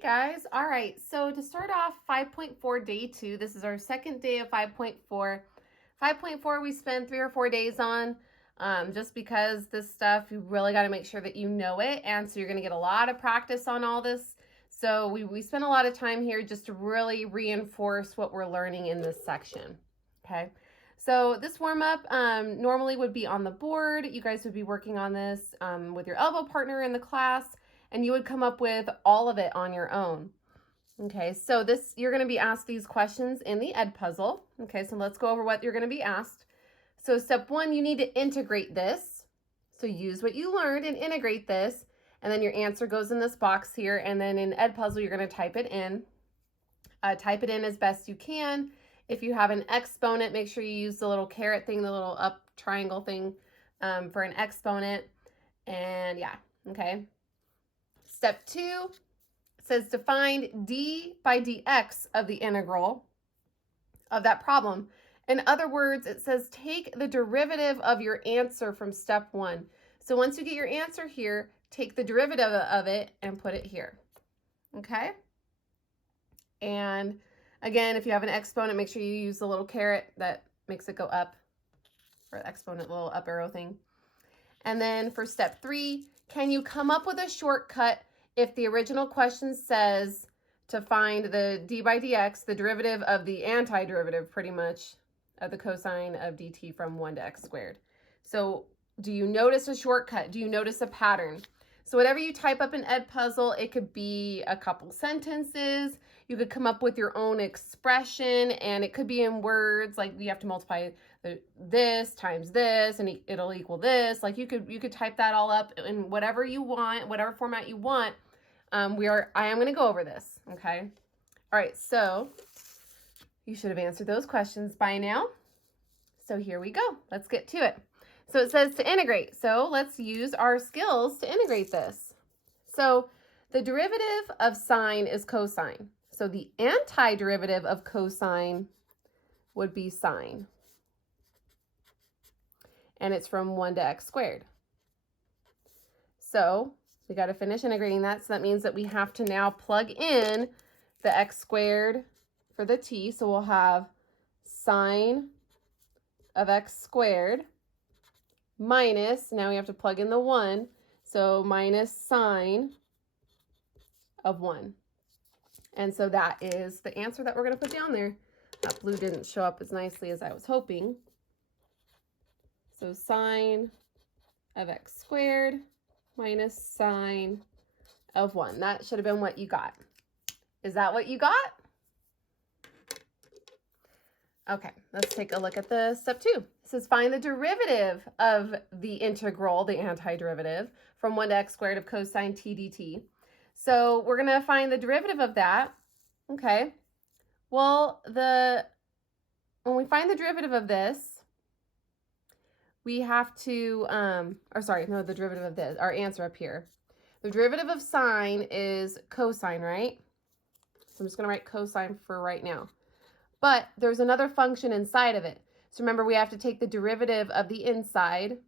Hey guys, all right, so to start off 5.4 day 2, this is our second day of 5.4. 5.4 we spend 3 or 4 days on just because this stuff, you really got to make sure that you know it, and so you're going to get a lot of practice on all this. So we spend a lot of time here just to really reinforce what we're learning in this section, okay? So this warm-up normally would be on the board. You guys would be working on this with your elbow partner in the class, and you would come up with all of it on your own. Okay, so you're going to be asked these questions in the Ed puzzle. Okay, so let's go over what you're going to be asked. So step 1, you need to integrate this. So use what you learned and integrate this, and then your answer goes in this box here, and then in Ed puzzle you're going to type it in. Type it in as best you can. If you have an exponent, make sure you use the little caret thing, the little up triangle thing for an exponent. And yeah, okay. Step 2 says to find d by dx of the integral of that problem. In other words, it says take the derivative of your answer from step 1. So once you get your answer here, take the derivative of it and put it here. Okay? And again, if you have an exponent, make sure you use the little caret that makes it go up, or exponent, little up arrow thing. And then for step 3, can you come up with a shortcut if the original question says to find the d by dx, the derivative of the antiderivative, pretty much, of the cosine of dt from 1 to x squared? So do you notice a shortcut? Do you notice a pattern? So whatever you type up in Ed puzzle, it could be a couple sentences. You could come up with your own expression, and it could be in words, like you have to multiply this times this, and it'll equal this. Like you could type that all up in whatever you want, whatever format you want. I am going to go over this, okay? All right, so you should have answered those questions by now. So here we go. Let's get to it. So it says to integrate. So let's use our skills to integrate this. So the derivative of sine is cosine. So the antiderivative of cosine would be sine. And it's from 1 to x squared. So we got to finish integrating that. So that means that we have to now plug in the x squared for the t. So we'll have sine of x squared minus, now we have to plug in the 1, so minus sine of 1. And so that is the answer that we're going to put down there. That blue didn't show up as nicely as I was hoping. So sine of x squared minus sine of 1. That should have been what you got. Is that what you got? Okay, let's take a look at the step 2. It says find the derivative of the integral, the antiderivative, from 1 to x squared of cosine t dt. So we're going to find the derivative of that. Okay, well, when we find the derivative of this, we have to, the derivative of this, our answer up here. The derivative of sine is cosine, right? So I'm just going to write cosine for right now. But there's another function inside of it. So remember, we have to take the derivative of the inside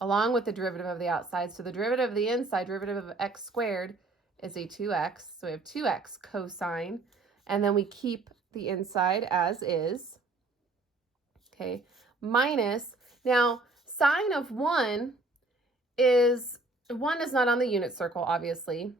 along with the derivative of the outside. So the derivative of the inside, derivative of x squared, is a 2x. So we have 2x cosine. And then we keep the inside as is. Okay, minus. Now, sine of 1 is not on the unit circle, obviously.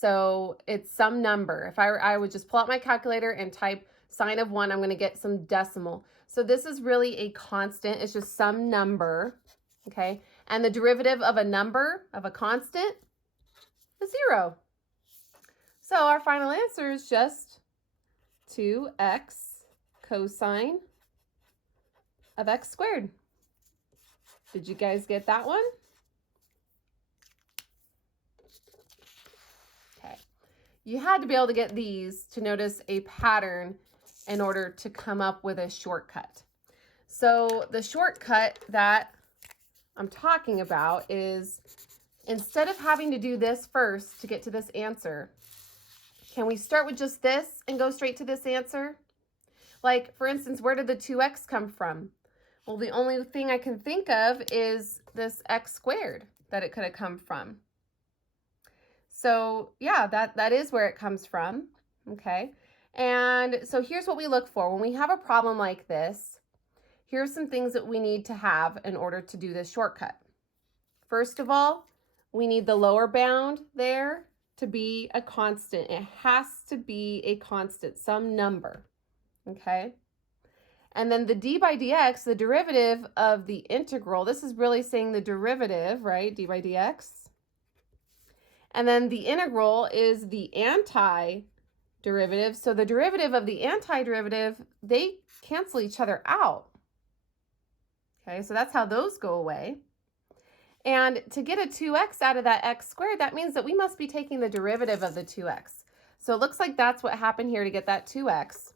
So it's some number. If I would just pull out my calculator and type sine of 1, I'm going to get some decimal. So this is really a constant. It's just some number, okay? And the derivative of a number, of a constant, is 0. So our final answer is just 2x cosine of x squared. Did you guys get that one? Okay. You had to be able to get these to notice a pattern in order to come up with a shortcut. So the shortcut that I'm talking about is, instead of having to do this first to get to this answer, can we start with just this and go straight to this answer? Like, for instance, where did the 2x come from? Well, the only thing I can think of is this x squared that it could have come from. So yeah, that is where it comes from, okay? And so here's what we look for. When we have a problem like this, here's some things that we need to have in order to do this shortcut. First of all, we need the lower bound there to be a constant. It has to be a constant, some number, okay? And then the d by dx, the derivative of the integral, this is really saying the derivative, right? D by dx. And then the integral is the antiderivative. So the derivative of the antiderivative, they cancel each other out. Okay, so that's how those go away. And to get a 2x out of that x squared, that means that we must be taking the derivative of the 2x. So it looks like that's what happened here to get that 2x.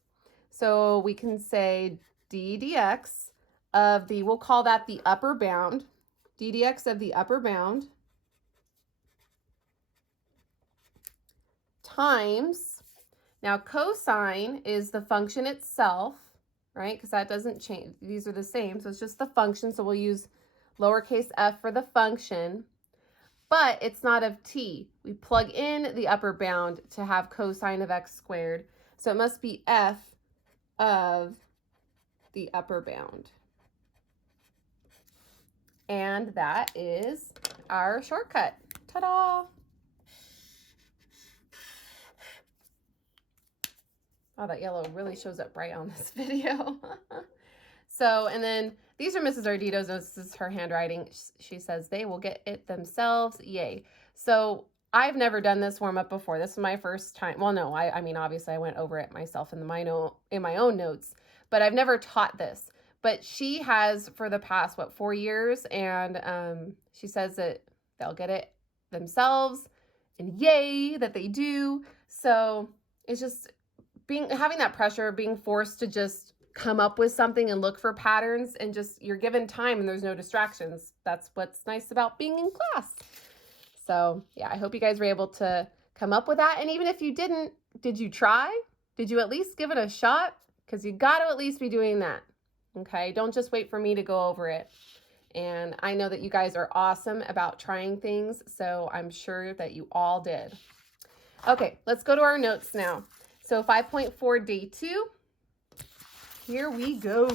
So we can say d dx of the, we'll call that the upper bound, d dx of the upper bound times, now cosine is the function itself, right? Because that doesn't change. These are the same, so it's just the function. So we'll use lowercase f for the function, but it's not of t. We plug in the upper bound to have cosine of x squared. So it must be f of the upper bound. And that is our shortcut. Ta-da! Oh, that yellow really shows up bright on this video. So, and then these are Mrs. Ardito's notes. This is her handwriting. She says, they will get it themselves. Yay. So I've never done this warm up before. This is my first time. Well, no, I mean, obviously I went over it myself in my own notes, but I've never taught this. But she has for the past, 4 years? And she says that they'll get it themselves, and yay that they do. So it's just having that pressure, being forced to just come up with something and look for patterns, and just you're given time and there's no distractions. That's what's nice about being in class. So yeah, I hope you guys were able to come up with that. And even if you didn't, did you try? Did you at least give it a shot? Because you got to at least be doing that. Okay, don't just wait for me to go over it. And I know that you guys are awesome about trying things, so I'm sure that you all did. Okay, let's go to our notes now. So 5.4 day 2, here we go.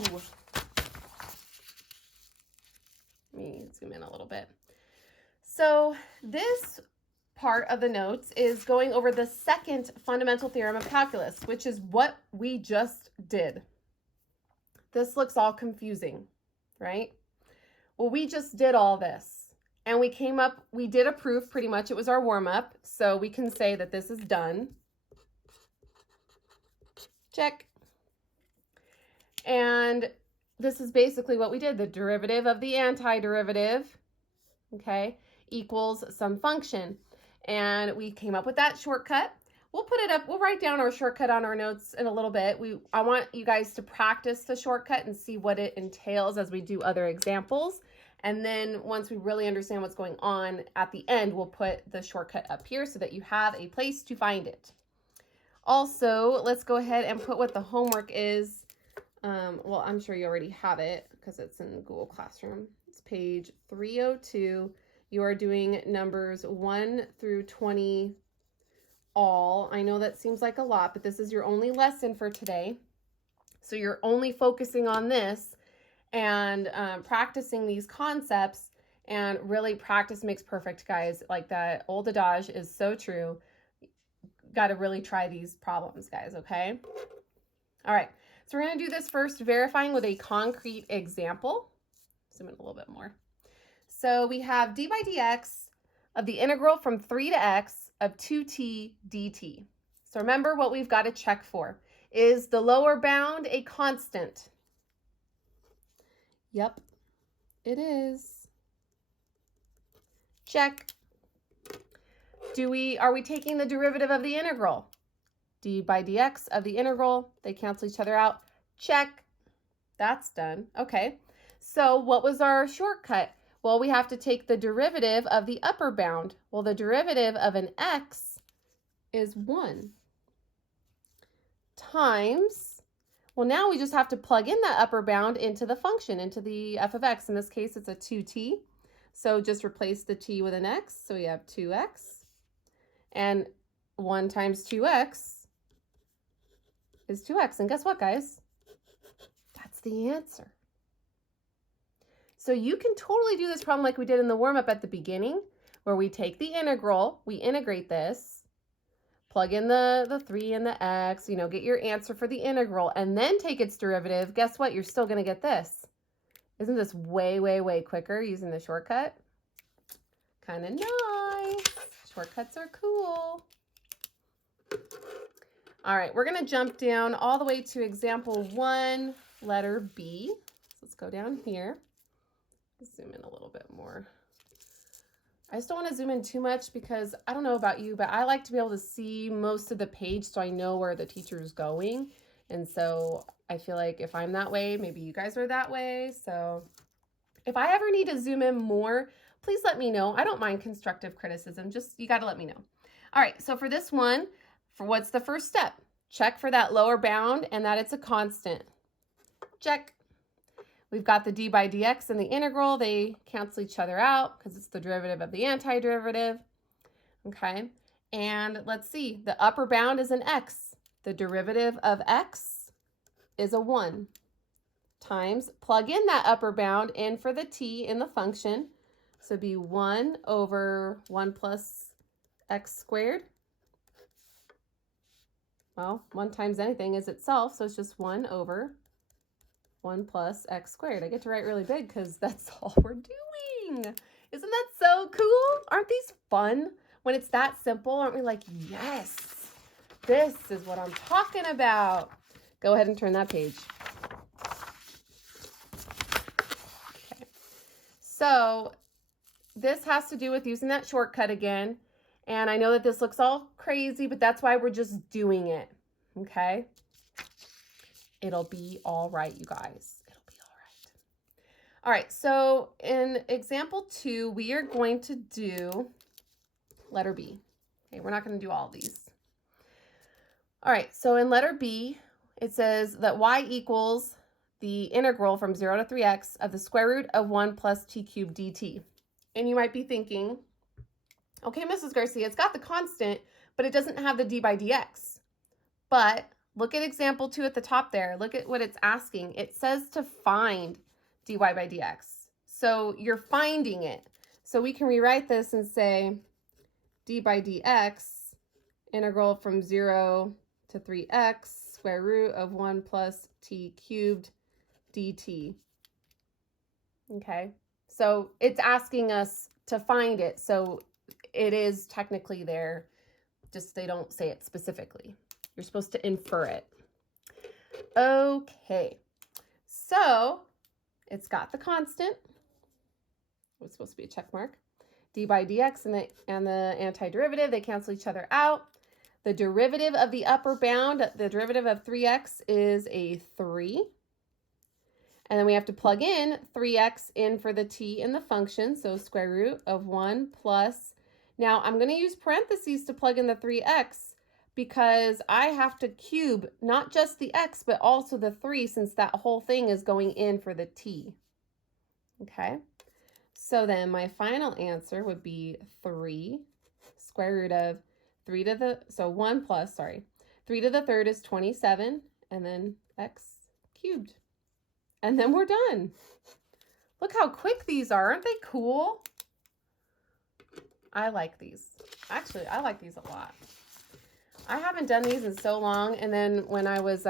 Let me zoom in a little bit. So this part of the notes is going over the second fundamental theorem of calculus, which is what we just did. This looks all confusing, right? Well, we just did all this, and we did a proof pretty much. It was our warm-up, so we can say that this is done. Check. And this is basically what we did. The derivative of the antiderivative, okay, equals some function. And we came up with that shortcut. We'll put it up. We'll write down our shortcut on our notes in a little bit. I want you guys to practice the shortcut and see what it entails as we do other examples. And then once we really understand what's going on at the end, we'll put the shortcut up here so that you have a place to find it. Also, let's go ahead and put what the homework is. Well, I'm sure you already have it because it's in Google Classroom. It's page 302. You are doing numbers 1 through 20 all. I know that seems like a lot, but this is your only lesson for today. So you're only focusing on this and practicing these concepts, and really practice makes perfect, guys. Like that old adage is so true. Got to really try these problems, guys, okay? All right, so we're going to do this first, verifying with a concrete example. Zoom in a little bit more. So we have d by dx of the integral from 3 to x of 2t dt. So remember what we've got to check for. Is the lower bound a constant? Yep, it is. Check. Are we taking the derivative of the integral? D by dx of the integral, they cancel each other out. Check. That's done. Okay. So what was our shortcut? Well, we have to take the derivative of the upper bound. Well, the derivative of an x is 1 times, well, now we just have to plug in that upper bound into the function, into the f of x. In this case, it's a 2t. So just replace the t with an x. So we have 2x. And 1 times 2x is 2x. And guess what, guys? That's the answer. So you can totally do this problem like we did in the warm-up at the beginning, where we take the integral, we integrate this, plug in the 3 and the x, you know, get your answer for the integral, and then take its derivative. Guess what? You're still going to get this. Isn't this way, way, way quicker using the shortcut? Kind of nice. Shortcuts are cool. All right, we're going to jump down all the way to example 1, letter B. So let's go down here. Zoom in a little bit more. I just don't want to zoom in too much because I don't know about you, but I like to be able to see most of the page so I know where the teacher is going. And so I feel like if I'm that way, maybe you guys are that way. So if I ever need to zoom in more, please let me know. I don't mind constructive criticism. Just, you got to let me know. All right, so for this one, for what's the first step? Check for that lower bound and that it's a constant. Check. We've got the d by dx and the integral. They cancel each other out because it's the derivative of the antiderivative. Okay, and let's see. The upper bound is an x. The derivative of x is a 1 times, plug in that upper bound in for the t in the function. So it'd be 1 over 1 plus x squared. Well, 1 times anything is itself, so it's just 1 over 1 plus x squared. I get to write really big because that's all we're doing. Isn't that so cool? Aren't these fun? When it's that simple, aren't we like, yes, this is what I'm talking about. Go ahead and turn that page. Okay. So this has to do with using that shortcut again. And I know that this looks all crazy, but that's why we're just doing it, okay? It'll be all right, you guys. It'll be all right. All right, so in example 2, we are going to do letter B. Okay, we're not going to do all of these. All right, so in letter B, it says that y equals the integral from 0 to 3x of the square root of 1 plus t cubed dt. And you might be thinking, okay, Mrs. Garcia, it's got the constant, but it doesn't have the d by dx. But look at example 2 at the top there. Look at what it's asking. It says to find dy by dx. So you're finding it. So we can rewrite this and say d by dx integral from 0 to 3x square root of 1 plus t cubed dt. Okay, so it's asking us to find it. So it is technically there, just they don't say it specifically. You're supposed to infer it. Okay, so it's got the constant. It's supposed to be a check mark. D by dx and the antiderivative, they cancel each other out. The derivative of the upper bound, the derivative of 3x is a 3. And then we have to plug in 3x in for the t in the function, so square root of 1 plus. Now I'm going to use parentheses to plug in the 3x because I have to cube not just the x, but also the 3 since that whole thing is going in for the t. Okay, so then my final answer would be 3 square root of 3 to the, so 1 plus, 3 to the third is 27, and then x cubed. And then we're done. Look how quick these are. Aren't they cool? I like these. Actually, I like these a lot. I haven't done these in so long. And then when I was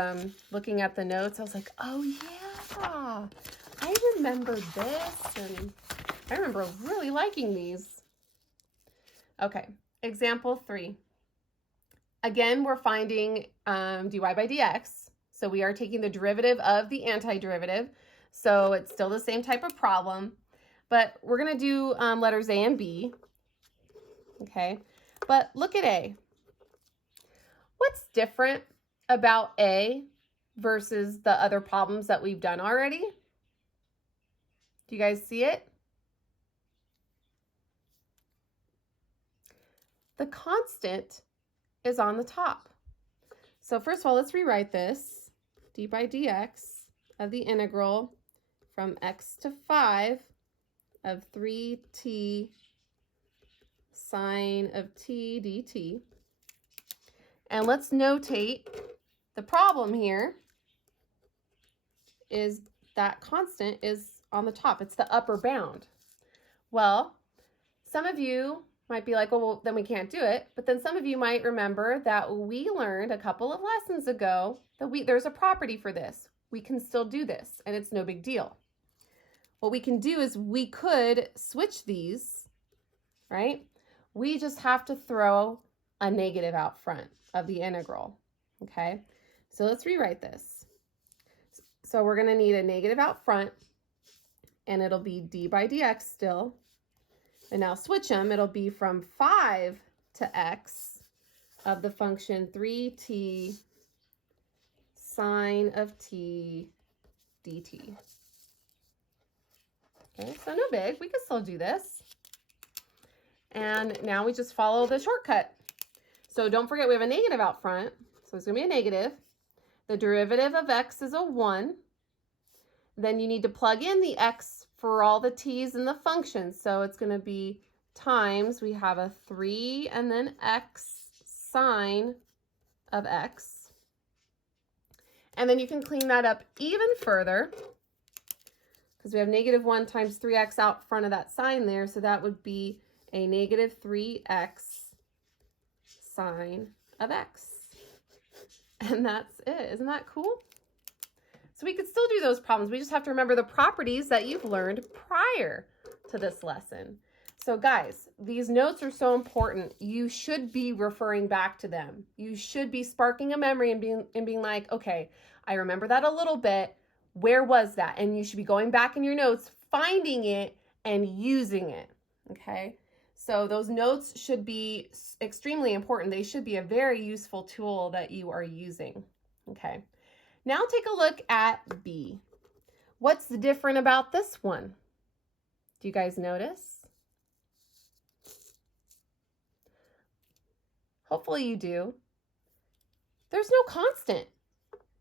looking at the notes, I was like, oh yeah, I remember this. And I remember really liking these. Okay, example 3. Again, we're finding dy by dx. So we are taking the derivative of the antiderivative. So it's still the same type of problem, but we're going to do letters A and B. Okay, but look at A. What's different about A versus the other problems that we've done already? Do you guys see it? The constant is on the top. So first of all, let's rewrite this. D by dx of the integral from x to 5 of 3t sine of t dt. And let's notate the problem here is that constant is on the top. It's the upper bound. Well, some of you might be like, well, then we can't do it. But then some of you might remember that we learned a couple of lessons ago that there's a property for this. We can still do this, and it's no big deal. What we can do is we could switch these, right? We just have to throw a negative out front of the integral, okay? So let's rewrite this. So we're going to need a negative out front, and it'll be d by dx still. And now switch them, it'll be from 5 to x of the function 3t sine of t dt. Okay, so no big, we can still do this. And now we just follow the shortcut. So don't forget we have a negative out front, so it's going to be a negative. The derivative of x is a 1. Then you need to plug in the x for all the t's in the function. So it's going to be times, we have a 3 and then x sine of x. And then you can clean that up even further because we have negative 1 times 3x out front of that sign there. So that would be a negative 3x sine of x. And that's it. Isn't that cool? So we could still do those problems. We just have to remember the properties that you've learned prior to this lesson. So guys, these notes are so important. You should be referring back to them. You should be sparking a memory and being like, okay, I remember that a little bit. Where was that? And you should be going back in your notes, finding it and using it. Okay. So those notes should be extremely important. They should be a very useful tool that you are using. Okay. Now take a look at B. What's different about this one? Do you guys notice? Hopefully you do. There's no constant.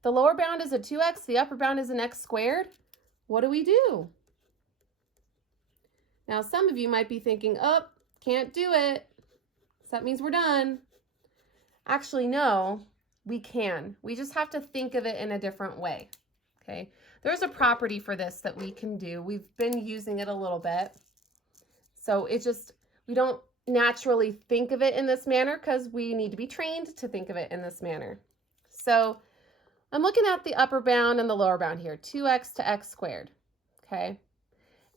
The lower bound is a 2x, the upper bound is an x squared. What do we do? Now some of you might be thinking, oh, can't do it. So that means we're done. Actually, no. We can. We just have to think of it in a different way, okay? There's a property for this that we can do. We've been using it a little bit. So it just, we don't naturally think of it in this manner because we need to be trained to think of it in this manner. So I'm looking at the upper bound and the lower bound here, 2x to x squared, okay?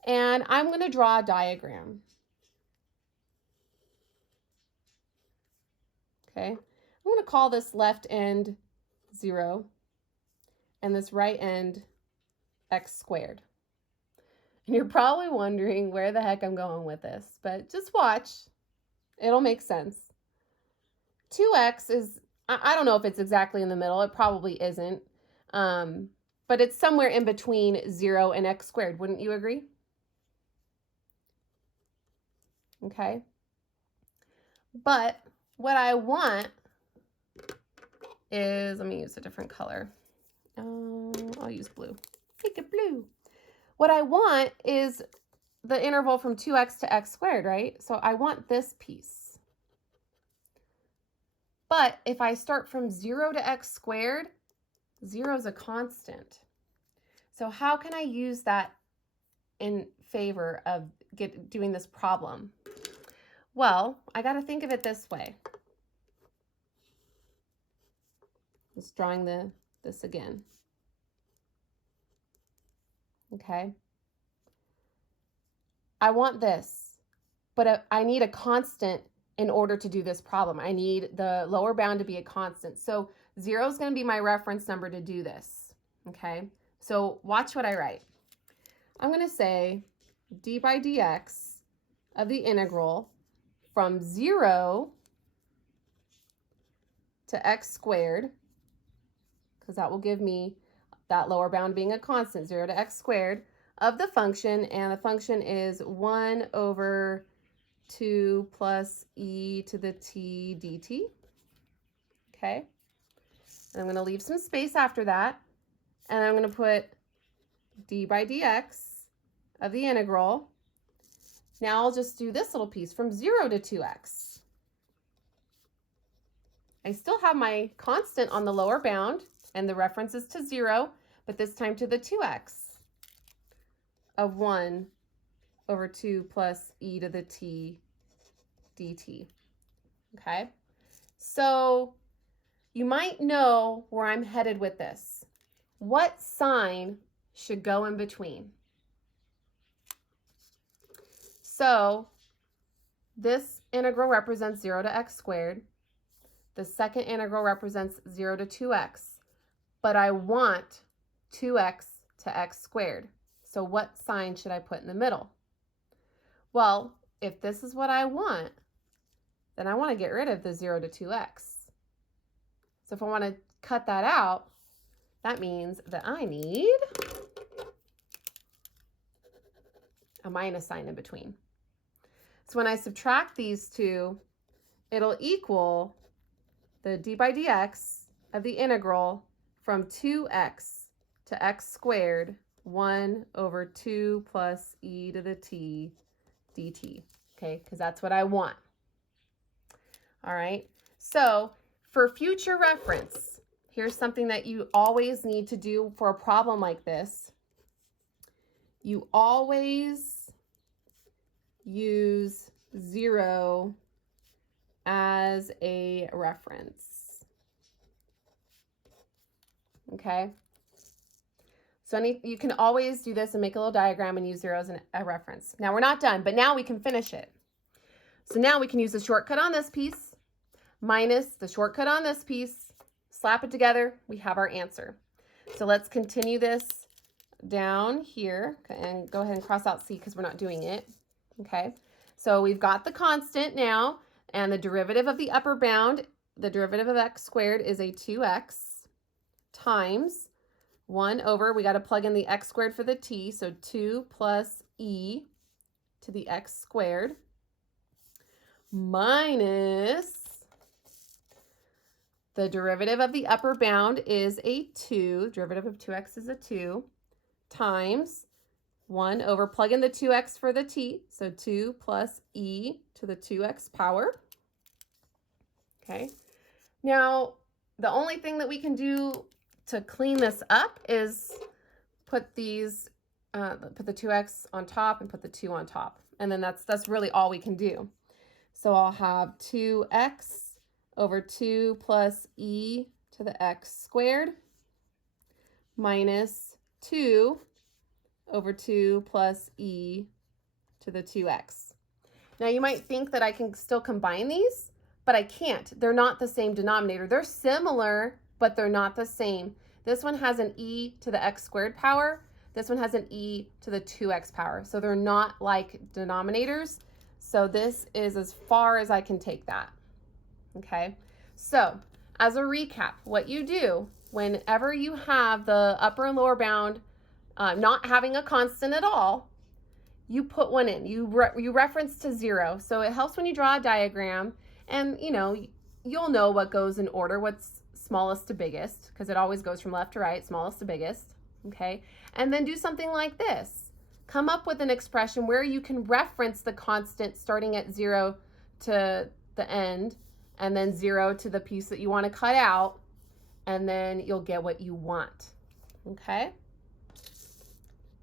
And I'm going to draw a diagram. Okay. I'm going to call this left end 0 and this right end x squared. And you're probably wondering where the heck I'm going with this, but just watch. It'll make sense. 2x is, I don't know if it's exactly in the middle. It probably isn't. But it's somewhere in between 0 and x squared. Wouldn't you agree? Okay. But what I want is, let me use a different color. I'll use blue. Make it blue. What I want is the interval from 2x to x squared, right? So I want this piece. But if I start from 0 to x squared, 0 is a constant. So how can I use that in favor of doing this problem? Well, I got to think of it this way. Just drawing this again. Okay. I want this, but I need a constant in order to do this problem. I need the lower bound to be a constant. So 0 is going to be my reference number to do this. Okay. So watch what I write. I'm going to say d by dx of the integral from 0 to x squared, because that will give me that lower bound being a constant, 0 to x squared, of the function, and the function is 1 over 2 plus e to the t dt. Okay, and I'm going to leave some space after that, and I'm going to put d by dx of the integral Now I'll just do this little piece from 0 to 2x. I still have my constant on the lower bound, and the reference is to 0, but this time to the 2x of 1 over 2 plus e to the t dt. Okay? So you might know where I'm headed with this. What sign should go in between? So this integral represents 0 to x squared. The second integral represents 0 to 2x. But I want 2x to x squared. So what sign should I put in the middle? Well, if this is what I want, then I want to get rid of the 0 to 2x. So if I want to cut that out, that means that I need a minus sign in between. So when I subtract these two, it'll equal the d by dx of the integral from 2x to x squared, 1 over 2 plus e to the t dt, okay, because that's what I want. All right, so for future reference, here's something that you always need to do for a problem like this. You always use 0 as a reference. Okay? So you can always do this and make a little diagram and use 0 as a reference. Now we're not done, but now we can finish it. So now we can use the shortcut on this piece minus the shortcut on this piece, slap it together, we have our answer. So let's continue this down here and go ahead and cross out C because we're not doing it. Okay, so we've got the constant now, and the derivative of the upper bound, the derivative of x squared is a 2x times 1 over, we got to plug in the x squared for the t, so 2 plus e to the x squared minus the derivative of the upper bound is a 2, derivative of 2x is a 2, times 1 over, plug in the 2x for the t, so 2 plus e to the 2x power. Okay, now the only thing that we can do to clean this up is put these, put the 2x on top and put the 2 on top, and then that's really all we can do. So I'll have 2x over 2 plus e to the x squared minus 2 over 2 plus e to the 2x. Now you might think that I can still combine these, but I can't. They're not the same denominator. They're similar, but they're not the same. This one has an e to the x squared power. This one has an e to the 2x power. So they're not like denominators. So this is as far as I can take that. Okay, so as a recap, what you do whenever you have the upper and lower bound not having a constant at all, you put one in. You reference to 0. So it helps when you draw a diagram, and you'll know what goes in order, what's smallest to biggest, because it always goes from left to right, smallest to biggest. Okay, and then do something like this. Come up with an expression where you can reference the constant starting at 0 to the end, and then 0 to the piece that you want to cut out, and then you'll get what you want. Okay?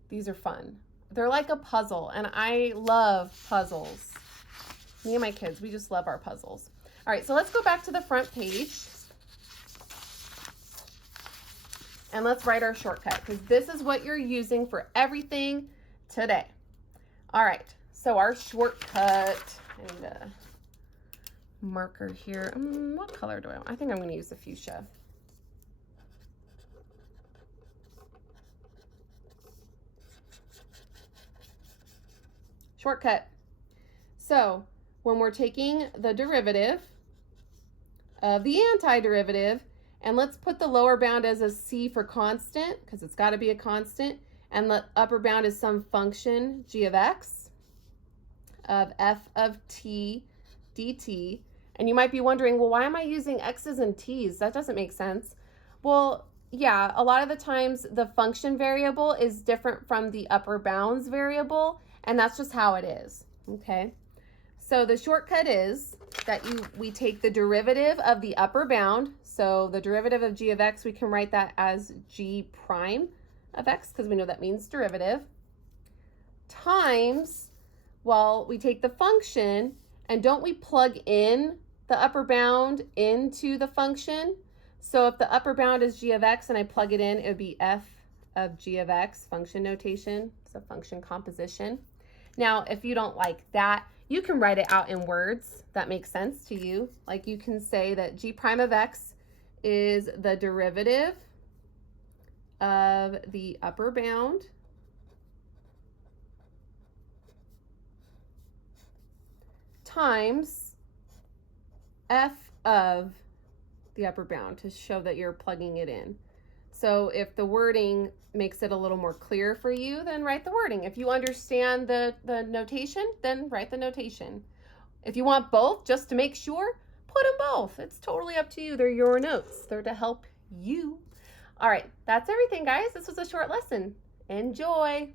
These are fun. They're like a puzzle, and I love puzzles. Me and my kids, we just love our puzzles. All right, so let's go back to the front page, and let's write our shortcut, because this is what you're using for everything today. All right, so our shortcut, and marker here. What color do I want? I think I'm going to use the fuchsia. Shortcut. So when we're taking the derivative of the antiderivative, and let's put the lower bound as a c for constant, because it's got to be a constant, and the upper bound is some function g of x of f of t dt. And you might be wondering, well, why am I using x's and t's? That doesn't make sense. Well, yeah, a lot of the times the function variable is different from the upper bounds variable, and that's just how it is. Okay, so the shortcut is that we take the derivative of the upper bound. So the derivative of g of x, we can write that as g prime of x, because we know that means derivative, times, well, we take the function, and don't we plug in the upper bound into the function? So if the upper bound is g of x and I plug it in, it would be f of g of x, function notation, so function composition. Now, if you don't like that, you can write it out in words that make sense to you. Like you can say that g prime of x is the derivative of the upper bound times f of the upper bound, to show that you're plugging it in. So if the wording makes it a little more clear for you, then write the wording. If you understand the notation, then write the notation. If you want both, just to make sure, put them both. It's totally up to you. They're your notes. They're to help you. All right, that's everything, guys. This was a short lesson. Enjoy.